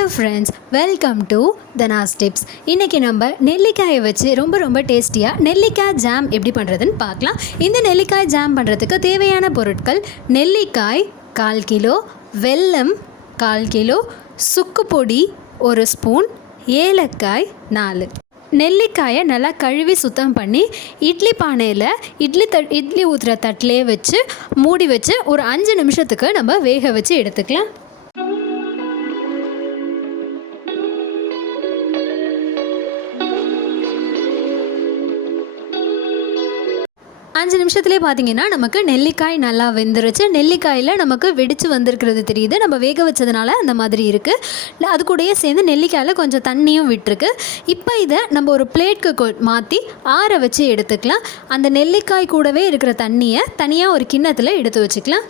Hello friends, welcome to Dhana's tips. இன்றைக்கி நம்ம நெல்லிக்காயை வச்சு ரொம்ப டேஸ்டியாக நெல்லிக்காய் ஜாம் எப்படி பண்ணுறதுன்னு பார்க்கலாம். இந்த நெல்லிக்காய் ஜாம் பண்ணுறதுக்கு தேவையான பொருட்கள்: நெல்லிக்காய் 1/4 கிலோ, வெல்லம் 1/4 கிலோ, சுக்கு பொடி 1 ஸ்பூன், ஏலக்காய் 4. நெல்லிக்காயை நல்லா கழுவி சுத்தம் பண்ணி இட்லி பானையில் இட்லி ஊற்றுற தட்டிலே வச்சு மூடி வச்சு ஒரு 5 நிமிஷத்துக்கு நம்ம வேக வச்சு எடுத்துக்கலாம். 5 நிமிஷத்துலேயே பார்த்தீங்கன்னா நமக்கு நெல்லிக்காய் நல்லா வெந்துருச்சு. நெல்லிக்காயில் நமக்கு வெடித்து வந்திருக்கிறது தெரியுது. நம்ம வேக வச்சதுனால அந்த மாதிரி இருக்குது. அது கூடயே சேர்ந்து நெல்லிக்காயில் கொஞ்சம் தண்ணியும் விட்டுருக்கு. இப்போ இதை நம்ம ஒரு பிளேட்க்கு மாற்றி ஆற வச்சு எடுத்துக்கலாம். அந்த நெல்லிக்காய் கூடவே இருக்கிற தண்ணியை தனியாக ஒரு கிண்ணத்தில் எடுத்து வச்சுக்கலாம்.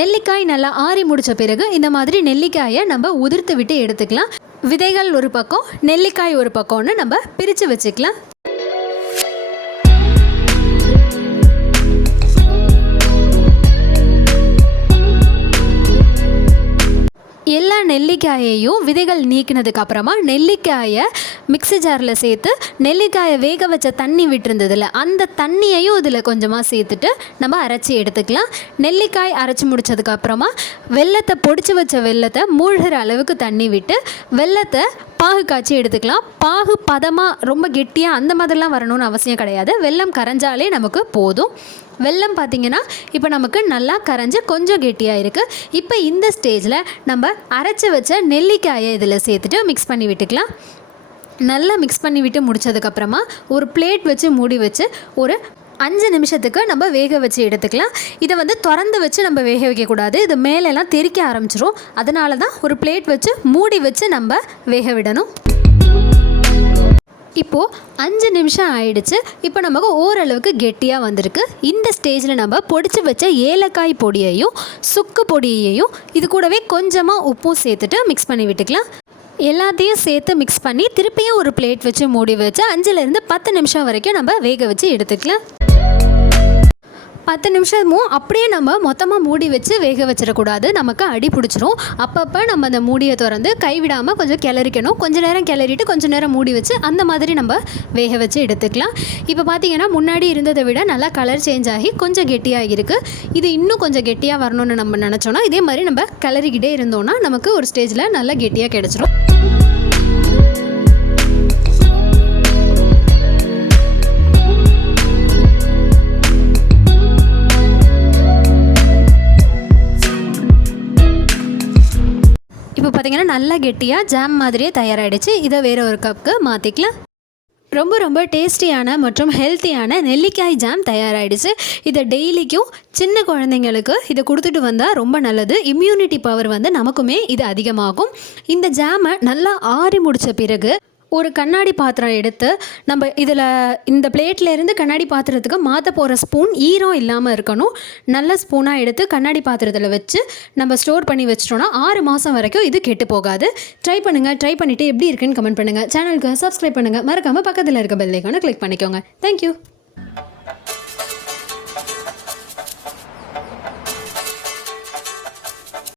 நெல்லிக்காய் நல்லா ஆறி முடித்த பிறகு இந்த மாதிரி நெல்லிக்காயை நம்ம உதிர்த்து விட்டு எடுத்துக்கலாம். விதைகள் ஒரு பக்கம், நெல்லிக்காய் ஒரு பக்கம்னு நம்ம பிரித்து வச்சுக்கலாம். எல்லா நெல்லிக்காயையும் விதைகள் நீக்கினதுக்கு அப்புறமா நெல்லிக்காயை மிக்ஸி ஜாரில் சேர்த்து நெல்லிக்காயை வேக வச்ச தண்ணி விட்டுருந்ததில்ல, அந்த தண்ணியையும் இதில் கொஞ்சமாக சேர்த்துட்டு நம்ம அரைச்சி எடுத்துக்கலாம். நெல்லிக்காய் அரைச்சி முடித்ததுக்கப்புறமா வெல்லத்தை பொடிச்சு வச்ச வெல்லத்தை மூழ்கிற அளவுக்கு தண்ணி விட்டு வெல்லத்தை பாகு காய்ச்சி எடுத்துக்கலாம். பாகு பதமாக ரொம்ப கெட்டியாக அந்த மாதிரிலாம் வரணும்னு அவசியம் கிடையாது. வெல்லம் கரைஞ்சாலே நமக்கு போதும். வெல்லம் பார்த்திங்கன்னா இப்போ நமக்கு நல்லா கரைஞ்சி கொஞ்சம் கெட்டியாக இருக்குது. இப்போ இந்த ஸ்டேஜில் நம்ம அரைச்சி வச்ச நெல்லிக்காயை இதில் சேர்த்துட்டு மிக்ஸ் பண்ணி விட்டுக்கலாம். நல்லா மிக்ஸ் பண்ணி விட்டு முடித்ததுக்கப்புறமா ஒரு பிளேட் வச்சு மூடி வச்சு ஒரு 5 நிமிஷத்துக்கு நம்ம வேக வச்சு எடுத்துக்கலாம். இதை திறந்து வச்சு நம்ம வேக வைக்கக்கூடாது. இது மேலெல்லாம் தெறிக்க ஆரம்பிச்சிரும். அதனால தான் ஒரு பிளேட் வச்சு மூடி வச்சு நம்ம வேக விடணும். இப்போது 5 நிமிஷம் ஆயிடுச்சு. இப்போ நமக்கு ஓரளவுக்கு கெட்டியாக வந்திருக்கு. இந்த ஸ்டேஜில் நம்ம பொடிச்சு வச்ச ஏலக்காய் பொடியையும் சுக்கு பொடியையும் இது கூடவே கொஞ்சமாக உப்பும் சேர்த்துட்டு மிக்ஸ் பண்ணி விட்டுக்கலாம். எல்லாத்தையும் சேர்த்து மிக்ஸ் பண்ணி திருப்பியும் ஒரு பிளேட் வச்சு மூடி வச்சு 5லேருந்து 10 நிமிஷம் வரைக்கும் நம்ம வேக வச்சு எடுத்துக்கலாம். 10 நிமிஷமும் அப்படியே நம்ம மொத்தமாக மூடி வச்சு வேக வச்சிடக்கூடாது. நமக்கு அடி பிடிச்சிரும். அப்பப்போ நம்ம அந்த மூடியை திறந்து கைவிடாமல் கொஞ்சம் கிளறிக்கணும். கொஞ்சம் நேரம் கிளறிட்டு கொஞ்சம் நேரம் மூடி வச்சு அந்த மாதிரி நம்ம வேக வச்சு எடுத்துக்கலாம். இப்போ பார்த்திங்கன்னா முன்னாடி இருந்ததை விட நல்லா கலர் சேஞ்ச் ஆகி கொஞ்சம் கெட்டியாக இருக்குது. இது இன்னும் கொஞ்சம் கெட்டியாக வரணும்னு நம்ம நினச்சோன்னா இதே மாதிரி நம்ம கிளறிக்கிட்டே இருந்தோன்னா நமக்கு ஒரு ஸ்டேஜில் நல்லா கெட்டியாக கிடச்சிரும். இப்போ பார்த்திங்கன்னா நல்லா கெட்டியாக ஜாம் மாதிரியே தயாராகிடுச்சு. இதை வேறு ஒரு கப்புக்கு மாற்றிக்கலாம். ரொம்ப டேஸ்டியான மற்றும் ஹெல்த்தியான நெல்லிக்காய் ஜாம் தயாராகிடுச்சு. இதை டெய்லிக்கும் சின்ன குழந்தைங்களுக்கு இதை கொடுத்துட்டு வந்தால் ரொம்ப நல்லது. இம்யூனிட்டி பவர் நமக்குமே இது அதிகமாகும். இந்த ஜாமை நல்லா ஆறி முடித்த பிறகு ஒரு கண்ணாடி பாத்திரம் எடுத்து நம்ம இதில் இந்த பிளேட்லேருந்து கண்ணாடி பாத்திரத்துக்கு மாற்ற போகிற ஸ்பூன் ஈரம் இல்லாமல் இருக்கணும். நல்ல ஸ்பூனாக எடுத்து கண்ணாடி பாத்திரத்தில் வச்சு நம்ம ஸ்டோர் பண்ணி வச்சிட்டோன்னா 6 மாதம் வரைக்கும் இது கெட்டு போகாது. ட்ரை பண்ணிவிட்டு எப்படி இருக்குன்னு கமெண்ட் பண்ணுங்கள். சேனலுக்கு சப்ஸ்கிரைப் பண்ணுங்கள். மறக்காமல் பக்கத்தில் இருக்க பெல் ஐகானை கிளிக் பண்ணிக்கோங்க. தேங்க்யூ.